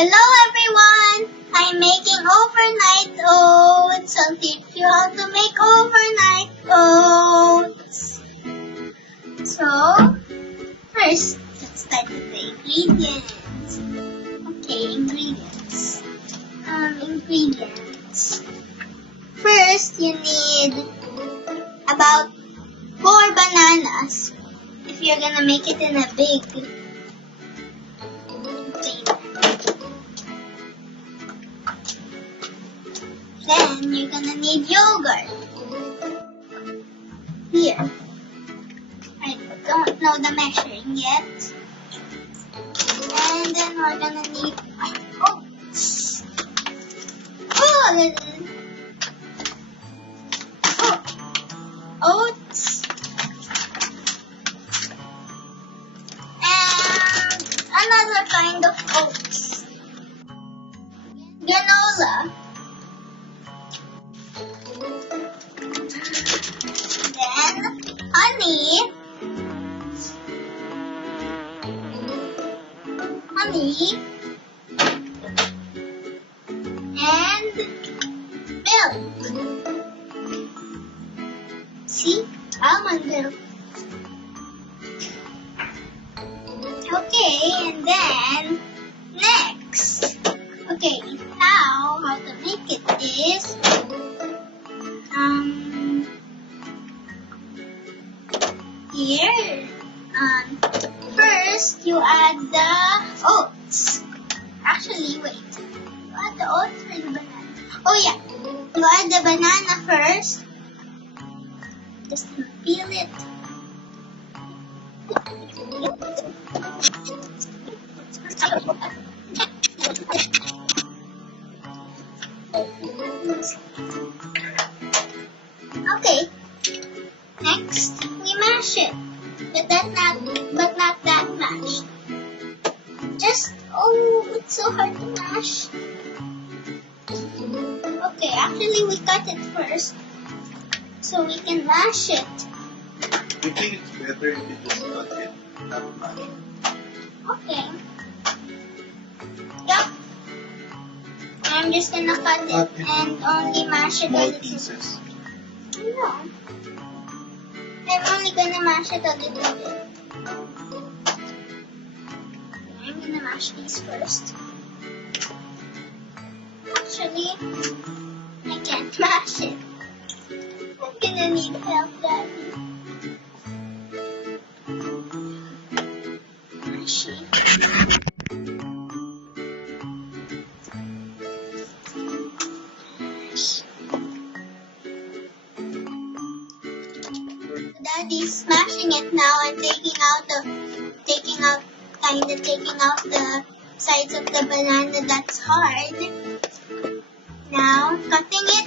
Hello everyone! I'm making overnight oats. I'll teach you how to make overnight oats. So, first, let's start with the ingredients. Okay, ingredients. Ingredients. First, you need about 4 bananas if you're gonna make it in a big container. Then you're gonna need yogurt. Here. I don't know the measuring yet. And then we're gonna need oats. Oats. And another kind of oats. Granola. Then honey, and milk. See? Almond milk. Okay, and then next. Okay, now how to make it is here. First you add the oats. Actually, wait. You add the oats or the banana? Oh yeah. You add the banana first. Just peel it. Okay. Next, we mash it. But not that mash. It's so hard to mash. Okay, actually we cut it first, so we can mash it. I think it's better if you just cut it, not mash it. Okay. Yep. I'm just gonna cut it and only mash it a Small little. pieces. No. I'm only gonna mash it a little bit. I'm gonna mash these first. Actually, I can't mash it. I'm gonna need help, Daddy. Mash it. Daddy's smashing it now. I'm taking out the sides of the banana that's hard. Now cutting it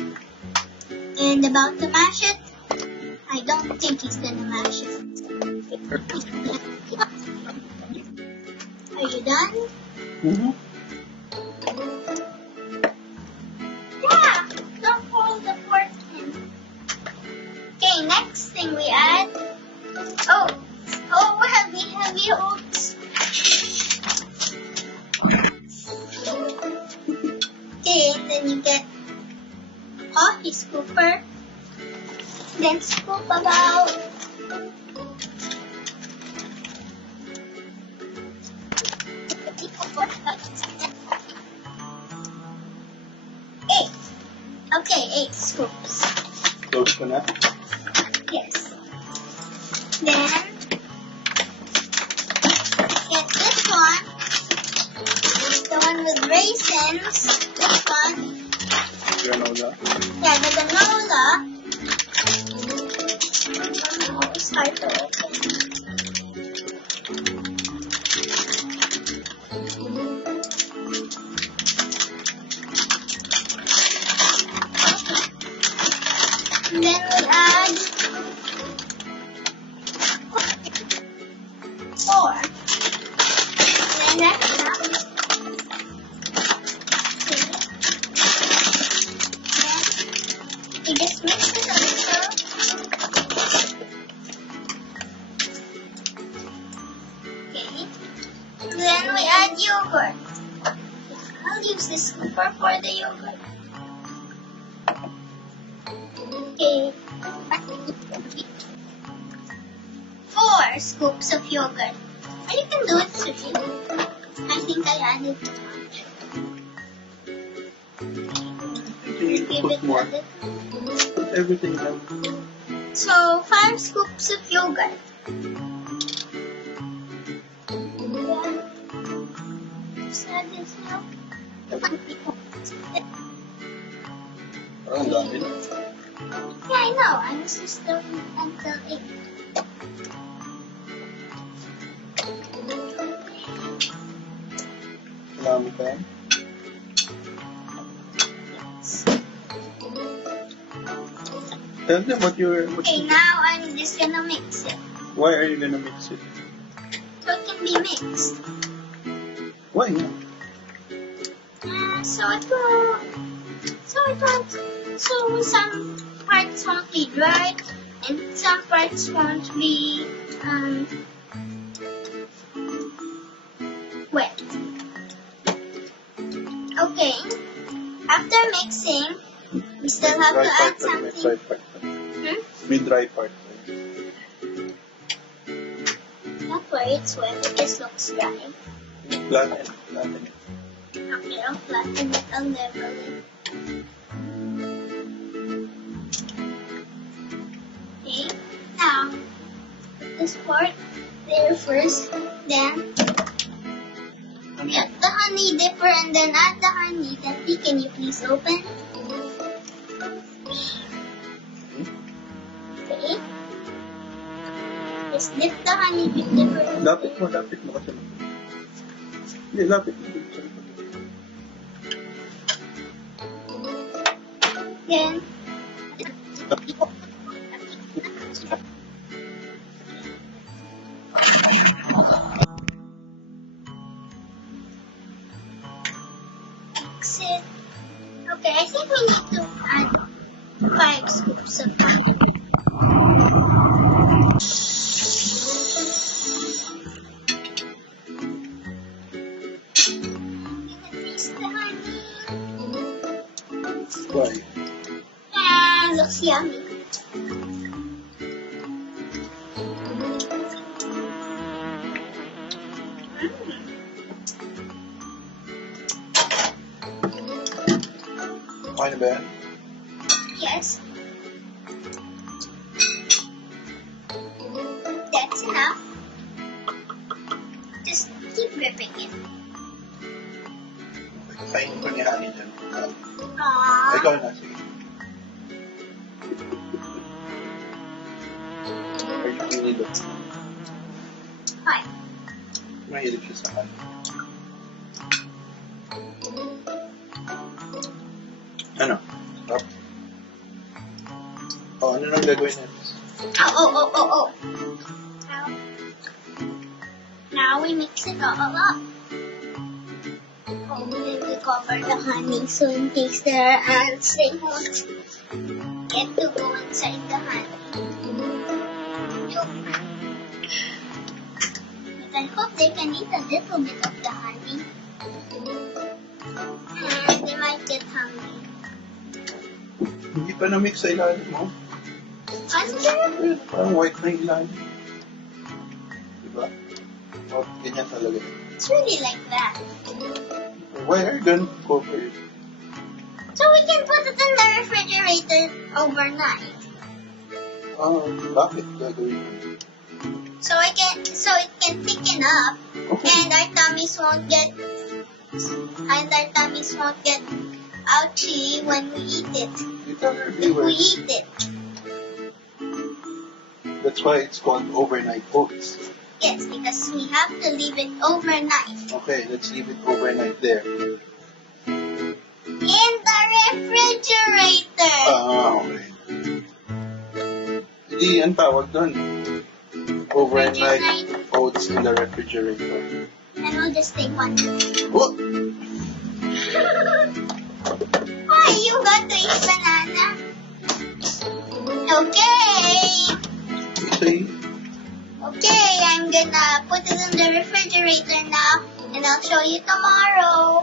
and about to mash it. I don't think he's gonna mash it. Are you done? Mm-hmm. Yeah, don't hold the fork in. Okay, next thing we add oats. Oh, heavy oats. Okay, and then you get a coffee scooper. Then scoop about 8. Okay, 8 scoops. Close ka na? Yes. Then get this one. The one with raisins. This one. Granola. Yeah, the granola. It's hard to open. And then we add 4. And then that's enough. Then you just mix it a little. Okay. And then we add yogurt. use the scooper for the yogurt. Okay. 4 scoops of yogurt. Or you can do it 3. I think I added too much. You need to Give put it more. a little. Put everything down. So 5 scoops of yogurt. Just add this milk. Oh, ang dami na. Yeah, I know. I was just doing until 8. Marami pa yan. Tell them what Okay, now I'm just gonna mix it. Why are you gonna mix it? So it can be mixed. Why not? So some parts won't be dry and some parts won't be wet. Okay. After mixing, we still have to add something. May dry part. Not where it's wet, it just looks dry. Flatten it. Okay, I'll flatten it, I'll level it. Okay, now put this part there first, then get the honey dipper and then add the honey. Daddy, can you please open? Okay. Just dip the honey dipper. Lapit mo kasi. Hindi, lapit mo. Then, mix it. Okay, I think we need to add 5 scoops of honey. Taste the honey. Why? Looks yummy. Okay na ba yan? Yes. That's enough. Just keep whipping it. Kainin ko ni Honey dyan. Aww. Ikaw na, sige. Are you feeling it? Fine. Mahilig siya sa honey. Ano? Stop. Oh, ano nang gagawin natin? Oh. Now we mix it all up. Oh, then we cover the honey so in case there are ants, they won't get to go inside the honey. But I hope they can eat a little bit of the honey. They might get hungry. Hindi pa na-mix sa ilalim mo. Under? Parang white na yung ilalim. Diba? Oh, ganyan talaga. It's really like that. Why are you gonna cover it? So we can put it in the refrigerator overnight. Oh, bakit gagawin mo? So it can thicken up Okay. and our tummies won't get ouchy when we eat it. You tell your If we viewers. eat it. That's why it's called overnight oats. Yes, because we have to leave it overnight. Okay, let's leave it overnight there. In the refrigerator. Okay. Hindi, ang tawag doon. Overnight oats in the refrigerator. And we'll just take one. Oh! Why? You got to eat banana. Okay. Okay. Okay, I'm gonna put it in the refrigerator now, and I'll show you tomorrow.